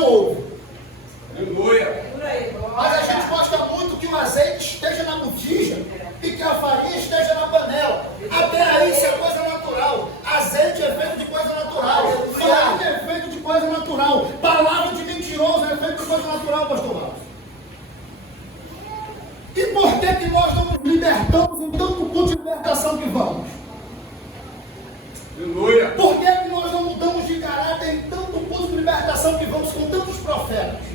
não houve. Aleluia. Mas a gente gosta muito que o azeite esteja na botija e que a farinha esteja na panela. Até aí isso é coisa natural. Azeite é feito de coisa natural. Farinha é feito de coisa natural. Palavra de mentiroso é feito de coisa natural, pastor Marcos. E por que nós não nos libertamos em tanto culto de libertação que vamos? Aleluia. Por que nós não mudamos de caráter em tanto culto de libertação que vamos com tantos profetas?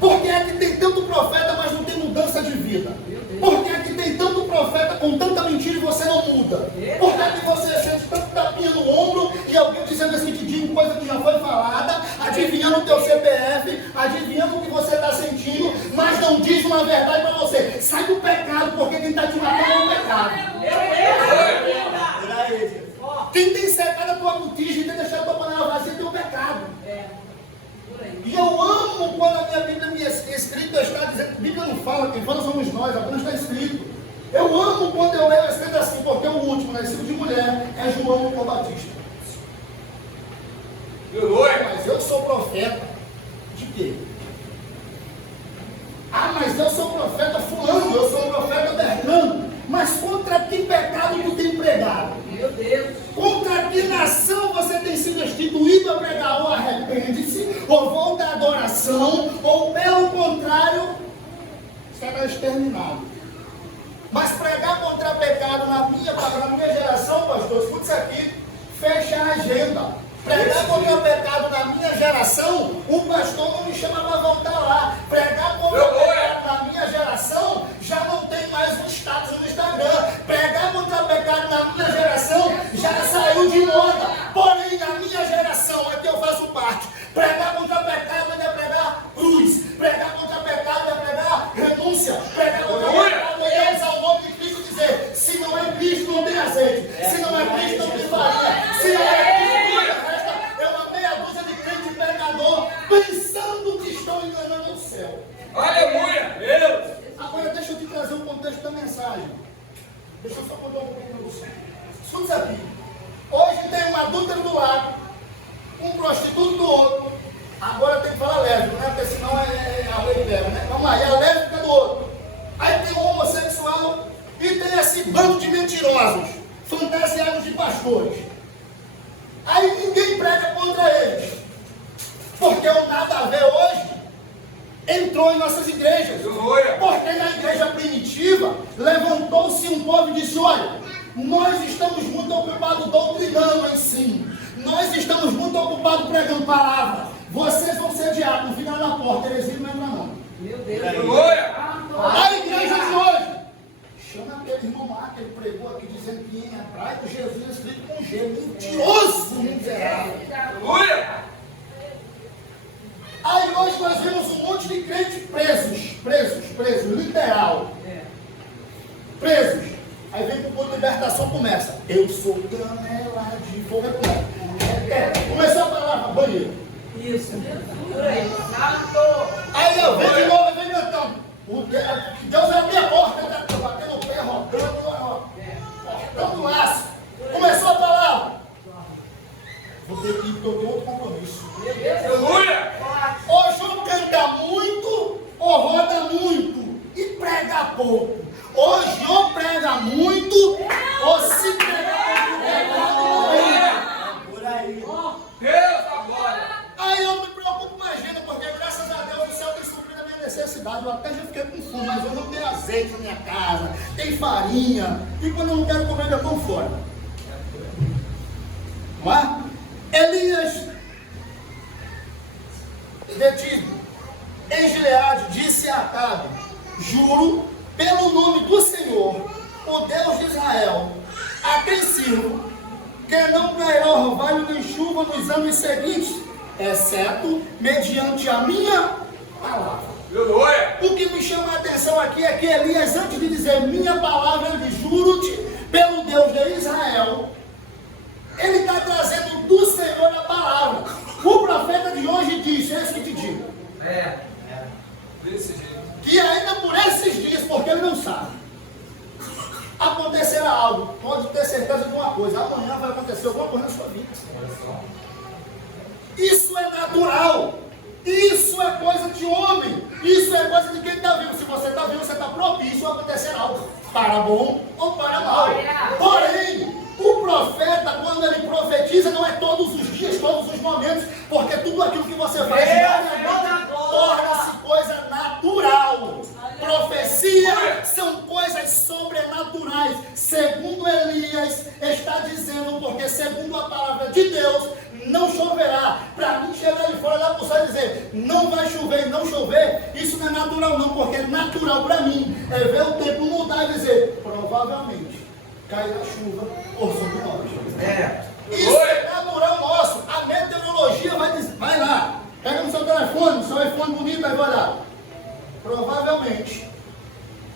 Por que é que tem tanto profeta, mas não tem mudança de vida? Por que é que tem tanto profeta com tanta mentira e você não muda? Por que é que você sente tanto tapinha no ombro e alguém dizendo assim que diga coisa que já foi falada, adivinhando o teu CPF, adivinhando o que você está sentindo, mas não diz uma verdade para você? Sai do pecado, porque quem está te matando é o pecado. Quem tem secado a tua botija e tem deixado a tua panela vazia tem o pecado. E eu amo quando a minha Bíblia me escrita está dizendo, a Bíblia não fala, quem fala somos nós, apenas está escrito. Eu amo quando eu leio escrito assim, porque o último nascido de mulher é João o Batista. Mas eu sou profeta de quê? Ah, mas eu sou profeta fulano, eu sou profeta Bernardo. Mas contra que pecado tu tem pregado? Meu Deus. Contra que nação você tem sido instituído a pregar? Ou arrepende-se, ou volta à adoração, ou pelo contrário, será exterminado. Mas pregar contra pecado na minha geração, pastor, escute isso aqui, fecha a agenda. Pregar contra pecado na minha geração, o pastor não me chama para voltar lá. Pregar contra pecado na minha geração, já não tem mais um status no Instagram. Pregar contra pecado na minha geração, já saiu de moda. Porém, na minha geração, é que eu faço parte. Pregar contra pecado é pregar cruz. Pregar contra pecado é pregar renúncia. Pregar contra pecado é usar o nome de Cristo e dizer, se não é Cristo, não tem azeite. Se não é Cristo, não tem farinha. Se não é Cristo, pensando que estão enganando o céu. Aleluia. Deus. Agora deixa eu te trazer o contexto da mensagem. Deixa eu só contar um pouquinho para você. Escuta isso aqui. Hoje tem um adúltero do lado, um prostituto do outro. Agora tem que falar lésbico, né? Porque senão é a lei pega, né? Vamos lá, é a lésbica do outro. Aí tem o homossexual e tem esse bando de mentirosos, fantasiados de pastores. Aí ninguém prega contra eles. Porque o nada a ver hoje entrou em nossas igrejas. Porque na igreja primitiva levantou-se um povo e disse, olha, nós estamos muito ocupados doutrinando o ensino. Nós estamos muito ocupados pregando palavra. Vocês vão ser diáconos, ficar na porta, heresia não entra não. Meu Deus. A igreja de hoje chama aquele irmão lá que ele pregou aqui dizendo que em hebraico Jesus é escrito com G. Mentiroso, miserável. Aí hoje nós vemos um monte de crentes presos, literal. Presos. Aí vem pro ponto de libertação, começa. Eu sou canela de fogo. Começou a palavra, banheiro. Isso. Aí eu venho de novo, vem cantando. Deus abriu a porta, batendo o pé, rodando o laço. Começou a palavra. Vou ter que ir porque eu tenho outro compromisso. Aleluia. Hoje canta muito ou roda muito e prega pouco. Hoje ou prega muito ou se prega pouco. Por aí. Deus agora. Aí eu me preocupo, imagina, porque graças a Deus o céu tem suprido a minha necessidade. Eu até já fiquei com fome, mas eu não tenho azeite na minha casa, tem farinha. E quando eu não quero comer, eu como fora. Não é? Elias, detido em Gileade, disse a Acabe, juro pelo nome do Senhor, o Deus de Israel, a quem sirvo, que não cairá orvalho nem chuva nos anos seguintes, exceto mediante a minha palavra. O que me chama a atenção aqui é que Elias, antes de dizer minha palavra, ele diz, juro-te pelo Deus de Israel. Ele está trazendo do Senhor a palavra. O profeta de hoje diz, é isso que te digo. Desse jeito. Que ainda por esses dias, porque ele não sabe, acontecerá algo. Pode ter certeza de uma coisa, amanhã vai acontecer alguma coisa na sua vida. Isso é natural. homem. Isso é coisa de quem está vivo. Se você está vivo, você está propício a acontecer algo, para bom ou para mal. Porém, o profeta, quando ele profetiza, não é todos os dias, todos os momentos, porque tudo aquilo que você faz diariamente torna-se coisa natural. Profecia são coisas sobrenaturais, segundo Elias está dizendo, porque segundo a palavra de Deus, não choverá. Para mim chegar ali fora da poção e dizer, não vai chover e não chover, isso não é natural não, porque natural para mim é ver o tempo mudar e dizer, provavelmente cairá chuva por sobre nós. Isso é natural nosso. A meteorologia vai dizer, vai lá, pega no seu telefone, seu iPhone bonito, aí vai lá. Provavelmente,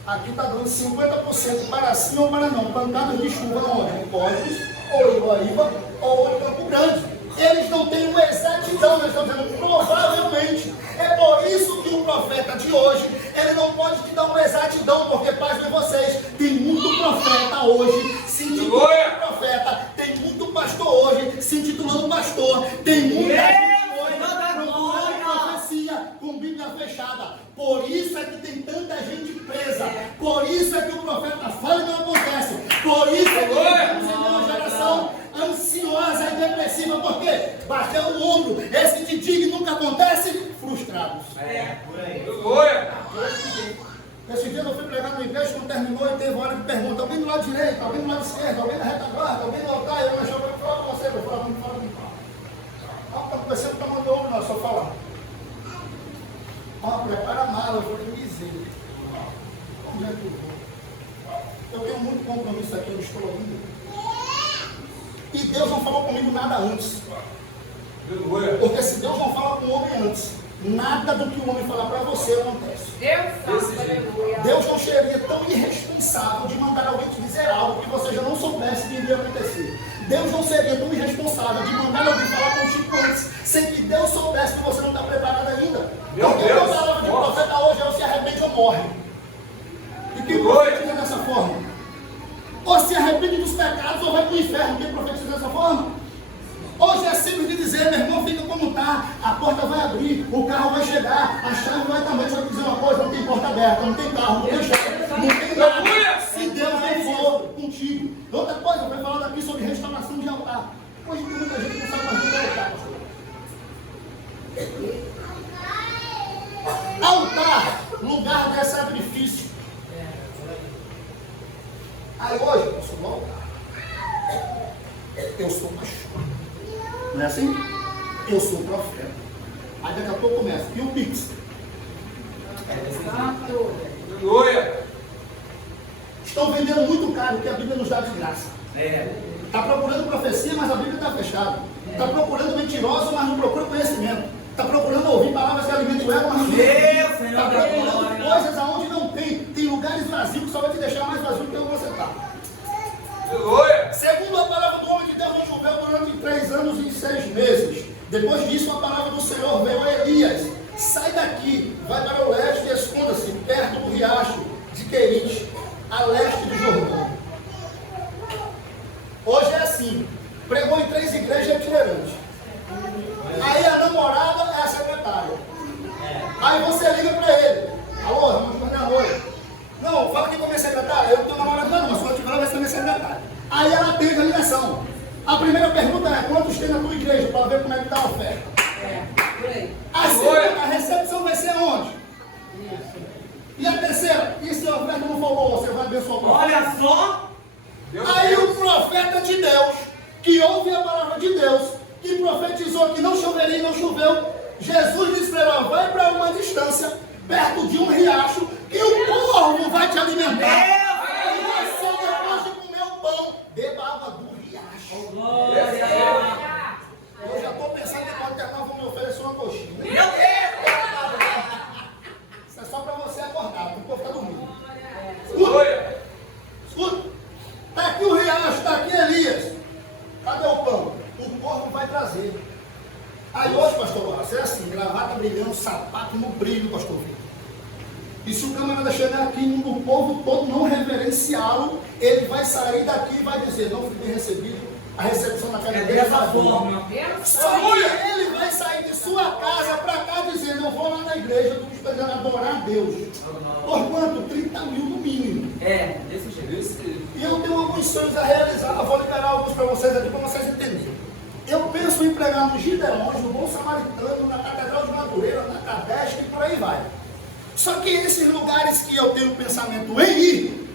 aqui está dando 50% para sim ou para não. Pancadas de chuva onde? Em Cosmos, ou em Guaíba, ou em Campo Grande. Eles não têm uma exatidão, eles estão dizendo provavelmente. É por isso que o profeta de hoje, ele não pode te dar uma exatidão, porque, paz de vocês, tem muito profeta hoje se intitulando profeta, tem muito pastor hoje se intitulando pastor, tem muita gente hoje procurando profecia com Bíblia fechada. Por isso é que tem tanta gente presa, por isso é que o profeta fala e não acontece, por isso é que temos em uma geração ansiosa e depressiva, porque bateu o ombro, esse te diga e nunca acontece, frustrados. Esse dia eu fui pregar na igreja, quando terminou, e teve hora que pergunta, alguém do lado direito, alguém do lado esquerdo, alguém da retaguarda, alguém do altar, eu achava que falar com você, eu falava, não fala, não fala. Está começando a tomar meu ombro, não, só falar. Prepara a mala, eu vou lhe dizer. Onde é que eu vou? Eu tenho muito compromisso aqui, eu estou indo. E Deus não falou comigo nada antes. Porque se Deus não fala com o homem antes, nada do que o homem falar para você acontece. Deus não seria tão irresponsável de mandar alguém te dizer algo que você já não soubesse que iria acontecer. Deus não seria tão irresponsável de mandar alguém falar contigo antes, sem que Deus soubesse que você não está preparado ainda. Porque a palavra de profeta hoje é ou se arrepende ou morre. E quem profetiza dessa forma? Ou se arrepende dos pecados ou vai para o inferno. Quem profetiza dessa forma? Hoje é simples de dizer, meu irmão, fica como está, a porta vai abrir, o carro vai chegar, a chave vai também. Deixa eu dizer uma coisa, não tem porta aberta, não tem carro, não tem chave, não tem nada. Se Deus não for contigo. Outra coisa, vai falar daqui sobre restauração de altar. Hoje tem muita gente que não sabe mais o que é altar, pastor. Altar, lugar de sacrifício. Aí hoje, eu sou no altar. Eu sou pastor. Não é assim? Eu sou profeta. Aí daqui a pouco começa. E o Pix? Estão vendendo muito caro o que a Bíblia nos dá de graça. Está procurando profecia, mas a Bíblia está fechada. Está procurando mentiroso, mas não procura conhecimento. Está procurando ouvir palavras que alimentam o ego, mas não está procurando coisas aonde não tem. Tem lugares vazios que só vai te deixar mais vazio do que onde você está. Segundo a palavra do homem de Deus, não choveu durante 3 anos e 6 meses. Depois disso, a palavra do Senhor veio a Elias: sai daqui, vai para o leste e esconda-se perto do riacho de Querite, a leste do Jordão. Hoje é assim, pregou em 3 igrejas itinerantes. Aí a namorada é a secretária. Aí você liga para ele: alô, vamos mandar a noite. Não, fala aqui com a minha secretária. Eu estou namorando, não, se eu tiver, vai ser minha secretária. Aí ela atende a ligação. A primeira pergunta é: quantos tem na tua igreja? Para ver como é que está a oferta. Por aí. A segunda, a recepção vai ser onde? E a terceira: e se a oferta não falou, você vai abençoar o profeta? Olha só! Aí o profeta de Deus, que ouve a palavra de Deus, que profetizou que não choveria e não choveu, Jesus disse para ela: vai para uma distância, perto de um riacho, que o corvo vai te alimentar. E você, depois de comer o pão, beba água do riacho. Eu já estou pensando que quando terminar vão me oferecer uma coxinha. Meu Deus! Isso é só para você acordar, porque o povo está dormindo. Escuta. Está aqui o riacho, está aqui Elias. Cadê o pão? O corvo vai trazer. Aí hoje, pastor Wallace, é assim: gravata brilhando, sapato no brilho, pastor Vitor. E se o camarada chegar aqui e o povo todo não reverenciá-lo, ele vai sair daqui e vai dizer: não fui bem recebido, a recepção na casa dele é dessa forma. Só que ele vai sair de sua casa para cá dizendo: eu vou lá na igreja do tentando adorar a Deus. Por quanto? 30 mil no mínimo. É, desse jeito. E eu tenho alguns sonhos a realizar. Eu vou liberar alguns para vocês aqui, para vocês entenderem. Eu penso em pregar no Gideões, no Bom Samaritano, na Catedral de Madureira, na Cadeste e por aí vai. Só que esses lugares que eu tenho pensamento em ir,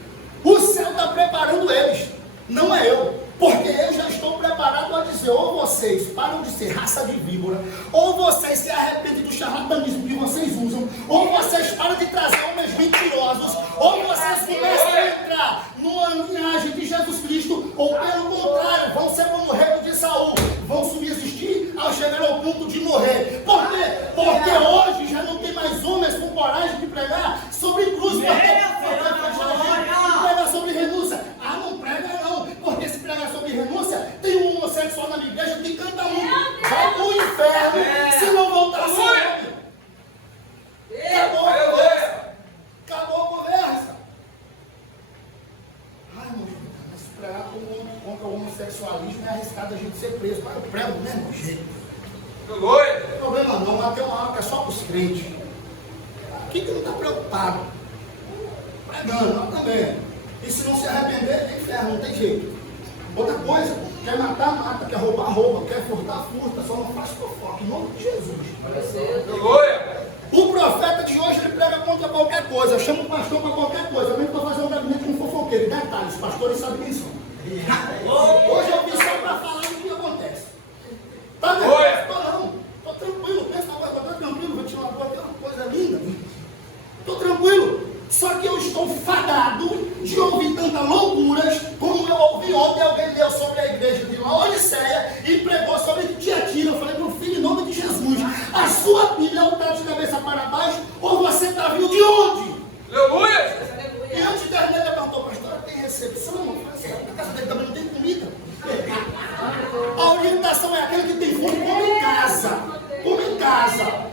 o céu está preparando eles, não é eu. Porque eu já estou preparado a dizer, ou vocês param de ser raça de víbora, ou vocês se arrependem do charlatanismo que vocês usam, ou vocês param de trazer homens mentirosos, ou vocês começam a entrar numa linhagem de Jesus Cristo, ou pelo contrário, vão ser como o reino de Saul, vão subsistir ao chegar ao ponto de morrer. Por quê? Porque hoje já não tem mais homens com coragem de pregar sobre cruz, pregar sobre renúncia. Ah, não prega não, porque se pregar sobre renúncia, tem um homossexual na minha igreja que canta muito, vai pro inferno, se não voltar a ser. Acabou a conversa. Acabou a conversa. Ai, meu Deus, mas se pregar contra o homossexualismo é arriscado a gente ser preso, mas eu prego do mesmo jeito. Não tem problema não, mas tem uma hora que é só para os crentes. Aqui que não está preocupado. Pregando, nós também. E se não se arrepender, é inferno, não tem jeito. Outra coisa, quer matar, mata, quer roubar, rouba, quer furtar, furta, só não faz fofoca, em nome de Jesus. O profeta de hoje, ele prega contra qualquer coisa, eu chamo o pastor para qualquer coisa, eu nem estou fazendo um gabinete com fofoqueiro, detalhes, os pastores sabem quem são. Hoje eu vim só para falar do que acontece. Tá nervoso? Tô não, tô tranquilo, pensa agora, tô tranquilo, vou te falar uma coisa linda. Tô tranquilo. Só que eu estou fadado de ouvir tantas loucuras como eu ouvi ontem. Alguém leu sobre a igreja de Laodiceia e pregou sobre Tiatira. Eu falei, meu filho, em nome de Jesus, a sua Bíblia está de cabeça para baixo ou você está vindo de onde? Aleluia! E antes de terminar, ele perguntou, pastor, tem recepção? Eu falei assim, na casa dele também não tem comida. A orientação é aquele que tem fome, come em casa. Come em casa.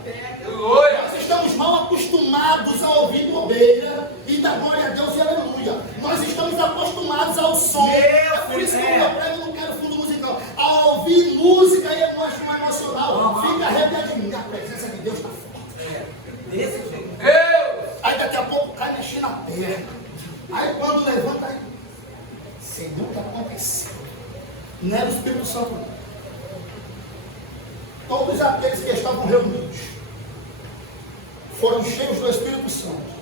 Nós estamos mal acostumados a ouvir bobeira e dar glória a Deus e aleluia. Nós estamos acostumados ao som. É por isso que eu prego, eu não quero fundo musical. A ouvir música e emocional. Fica arrepiadinho. A presença de Deus está forte. Desse jeito. Aí daqui a pouco cai mexendo na perna. Aí quando levanta, aí, Senhor, o que aconteceu? Não era o Espírito Santo, não. Todos aqueles que estavam reunidos foram cheios do Espírito Santo.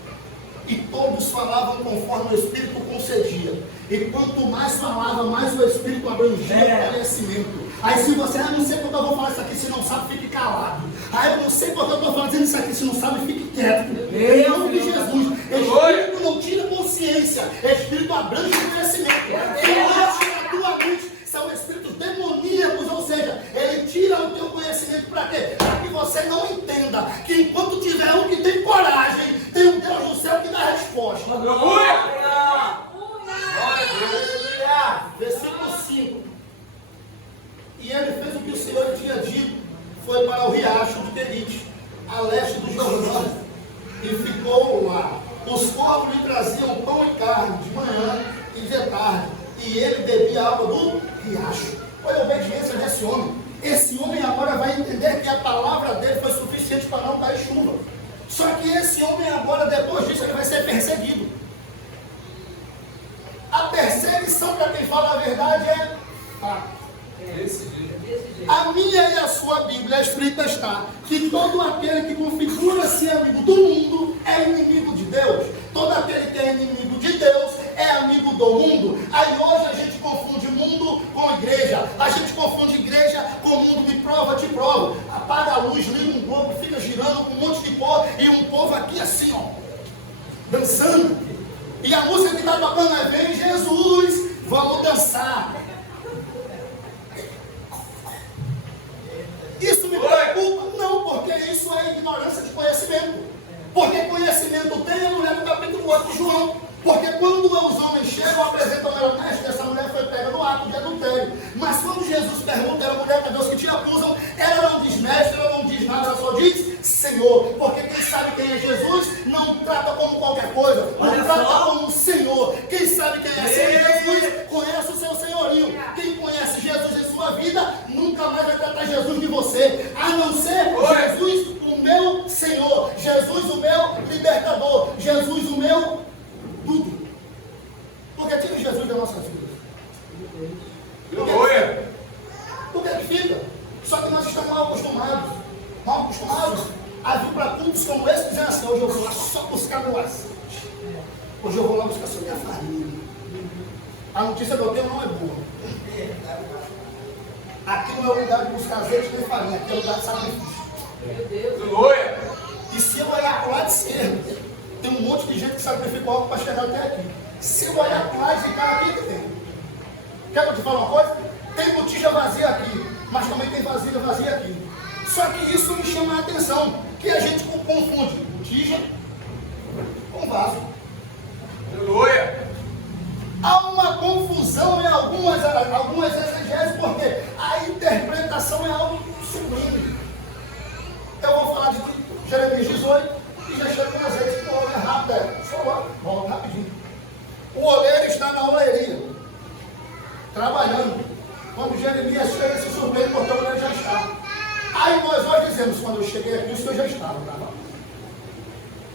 E todos falavam conforme o Espírito concedia. E quanto mais falava, mais o Espírito abrangia o conhecimento. Aí se você, não sei porque eu vou falar isso aqui, se não sabe, fique calado. Aí eu não sei porque eu estou fazendo isso aqui, se não sabe, fique quieto. Em nome de Jesus. Espírito não tira consciência. Espírito abrange o conhecimento. Tira a tua mente. São espíritos demoníacos, ou seja, ele tira o teu conhecimento para quê? Para que você não entenda que enquanto tiver um que tem coragem, tem um Deus no céu que dá a resposta. Versículo 5. E ele fez o que o Senhor tinha dito, foi para o riacho de Querite, a leste do Jordão, e ficou lá. Os corvos lhe traziam pão e carne de manhã e de tarde, e ele bebia água do riacho. Olha a obediência desse homem. Esse homem agora vai entender que a palavra dele foi suficiente para não cair chuva. Só que esse homem agora, depois disso, ele vai ser perseguido. A perseguição para quem fala a verdade é fato. A minha e a sua Bíblia escrita está que todo aquele que configura-se amigo do mundo é inimigo de Deus. Todo aquele que é inimigo de Deus é amigo do mundo. Aí hoje a gente confunde mundo com igreja. A gente confunde igreja com mundo. Me prova, te provo. Apaga a luz, liga um globo, fica girando com um monte de cor e um povo aqui assim, ó, dançando. E a música que está tocando é Vem Jesus, vamos dançar. Isso me preocupa? Não, porque isso é ignorância de conhecimento. Porque conhecimento tem a mulher no capítulo 8 de João. Porque quando os homens chegam, apresentam ela, mestre, essa mulher foi pega no ato de adultério. Mas quando Jesus pergunta, era a mulher, cadê os que te acusam? Ela não diz mestre, ela não diz nada, ela só diz Senhor. Porque quem sabe quem é Jesus, não trata como qualquer coisa. Não trata como um Senhor. Quem sabe quem é Jesus, conhece o seu senhorio. Quem conhece Jesus em sua vida, nunca mais vai tratar Jesus de você. A não ser Jesus, o meu Senhor. Jesus, o meu estão mal acostumados a vir para cultos como esse, dizendo assim: hoje eu vou lá só buscar meu azeite, hoje eu vou lá buscar só minha farinha. A notícia que eu tenho não é boa. Aqui não é o lugar de buscar azeite nem farinha, aqui é o lugar de sacrifício. Aleluia. E se eu olhar para o lado esquerdo, tem um monte de gente que sacrificou algo para chegar até aqui. Se eu olhar para o lado de cá, aqui que tem. Quer que eu te fale uma coisa? Tem botija vazia aqui, mas também tem vasilha vazia aqui. Só que isso me chama a atenção, que a gente confunde botija com vaso. Aleluia. Há uma confusão em algumas exegeses, porque a interpretação é algo sublime. Eu vou falar de Jeremias 18 e já chego no azeite, que é rápido, só volta rapidinho. O oleiro está na oleria, trabalhando. Quando Jeremias chega, se surpreende porque o oleiro já está. Aí nós hoje dizemos: quando eu cheguei aqui, o senhor já estava. Tá?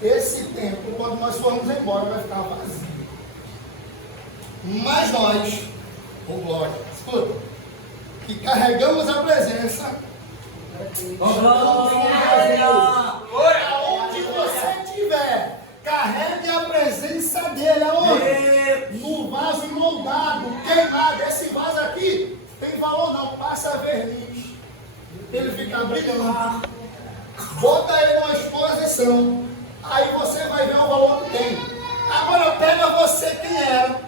Esse tempo, quando nós formos embora, vai ficar vazio. Mas nós, glória, escuta, que carregamos a presença, aonde você estiver, carregue a presença dele. Aonde? No vaso moldado, queimado. Esse vaso aqui tem valor não, passa verniz, ele fica brilhando, bota ele numa exposição, aí você vai ver o valor que tem. Agora pega você quem era,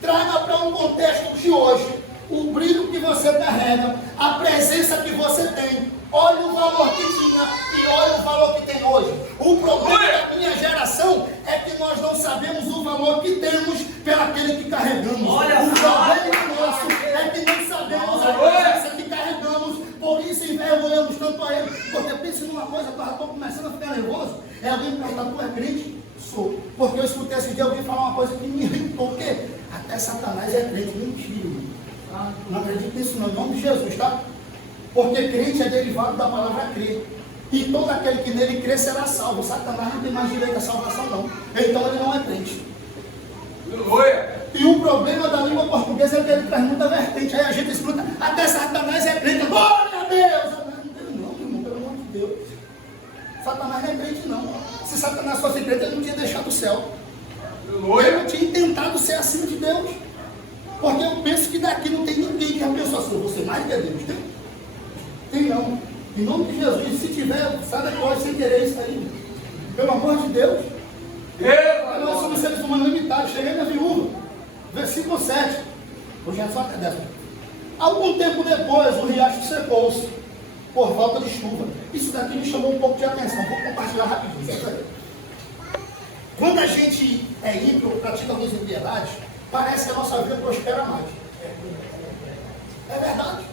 traga para um contexto de hoje, o brilho que você carrega, a presença que você tem. Olha o valor que tinha e olha o valor que tem hoje. O problema da minha geração é que nós não sabemos o valor que temos pelaquele que carregamos. O problema nosso é que não sabemos a presença que carregamos, por isso envergonhamos tanto a ele. Porque pense numa coisa, eu estou começando a ficar nervoso. É alguém me perguntar: tu é crente? Sou. Porque eu escutei esse dia alguém falar uma coisa que me irritou. O quê? Até Satanás é crente. Mentira. Não acredito nisso não, em nome de Jesus, tá? Porque crente é derivado da palavra crer. E todo aquele que nele crê será salvo. Satanás não tem mais direito à salvação não. Então ele não é crente. Aleluia. E o problema da língua portuguesa é que ele traz muita vertente. Aí a gente escuta: até Satanás é crente. Glória a Deus! Não, irmão, pelo amor de Deus. Satanás não é crente não. Se Satanás fosse crente, ele não tinha deixado o céu. Ele não tinha tentado ser acima de Deus. Porque eu penso que daqui não tem ninguém que já pensou assim: você mais que Deus. Tem não. Em nome de Jesus, se tiver, sai daqui hoje sem querer isso aí. Pelo amor de Deus. Nós somos seres humanos limitados. Cheguei na viúva, versículo 7. Hoje é só até 10. Algum tempo depois, o riacho secou-se por falta de chuva. Isso daqui me chamou um pouco de atenção. Vou compartilhar rapidinho. Isso aí. Quando a gente é ímpio, pratica algumas impiedades, parece que a nossa vida prospera mais. É verdade.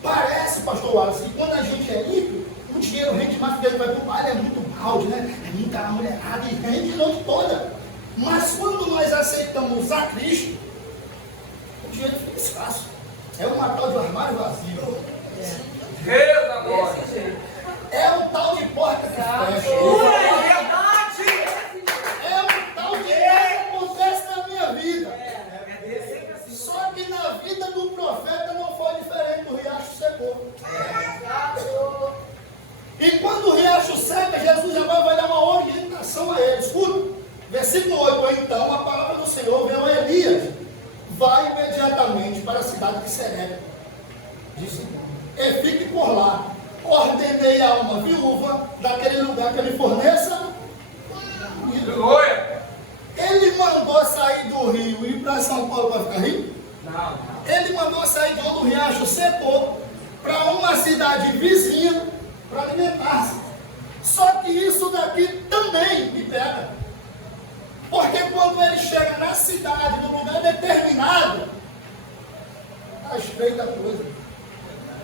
Parece, pastor Wallace, que quando a gente é ímpio, o dinheiro rende mais, porque ele vai para o bar, é muito balde, né? É muita mulherada e rende a noite toda. Mas quando nós aceitamos a Cristo, o dinheiro fica escasso. É uma tal de armário vazio. Deus agora. É um tal de porta que fecha. É um tal de que acontece na minha vida. Só que na vida do profeta não foi diferente, o riacho secou. E quando o riacho seca, Jesus agora vai dar uma orientação a ele. Escuta, versículo 8. Então a palavra do Senhor veio a Elias: vai imediatamente para a cidade de Serepta, disse, e fique por lá. Ordenei a uma viúva daquele lugar que ele forneça. Aleluia. Ele mandou sair do rio e ir para São Paulo para ficar rico? Não. Ele mandou sair de onde o riacho secou para uma cidade vizinha para alimentar-se. Só que isso daqui também me pega. Porque quando ele chega na cidade, no lugar determinado, está estreita a coisa.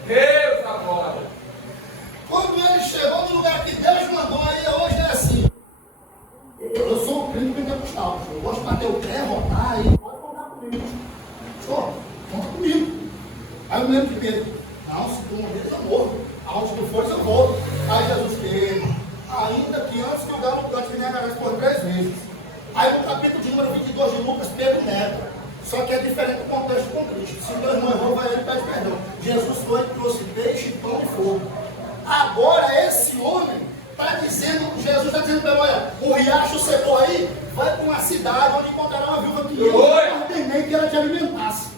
Deus agora. Quando ele chegou no lugar que Deus mandou, aí hoje é assim. Eu sou um crente pentecostal. Eu gosto de bater o pé, rodar e pode contar comigo. Senhor, conta comigo. Aí eu me lembro de Pedro: não, se tu morrer, eu morro. Aonde tu fores, eu vou. Aí Jesus fez: ainda que antes que o galo cante, me negarás por 3 vezes. Aí no capítulo de número 22 de Lucas, Pedro nega. Só que é diferente do contexto com Cristo. Se teu irmão errou, vai ele e pede perdão. Jesus foi e trouxe peixe, pão e fogo. Agora esse homem está dizendo, Jesus está dizendo para ele, olha, o riacho secou aí, vai para uma cidade onde encontrará uma viúva que eu ordenei que ela te alimentasse.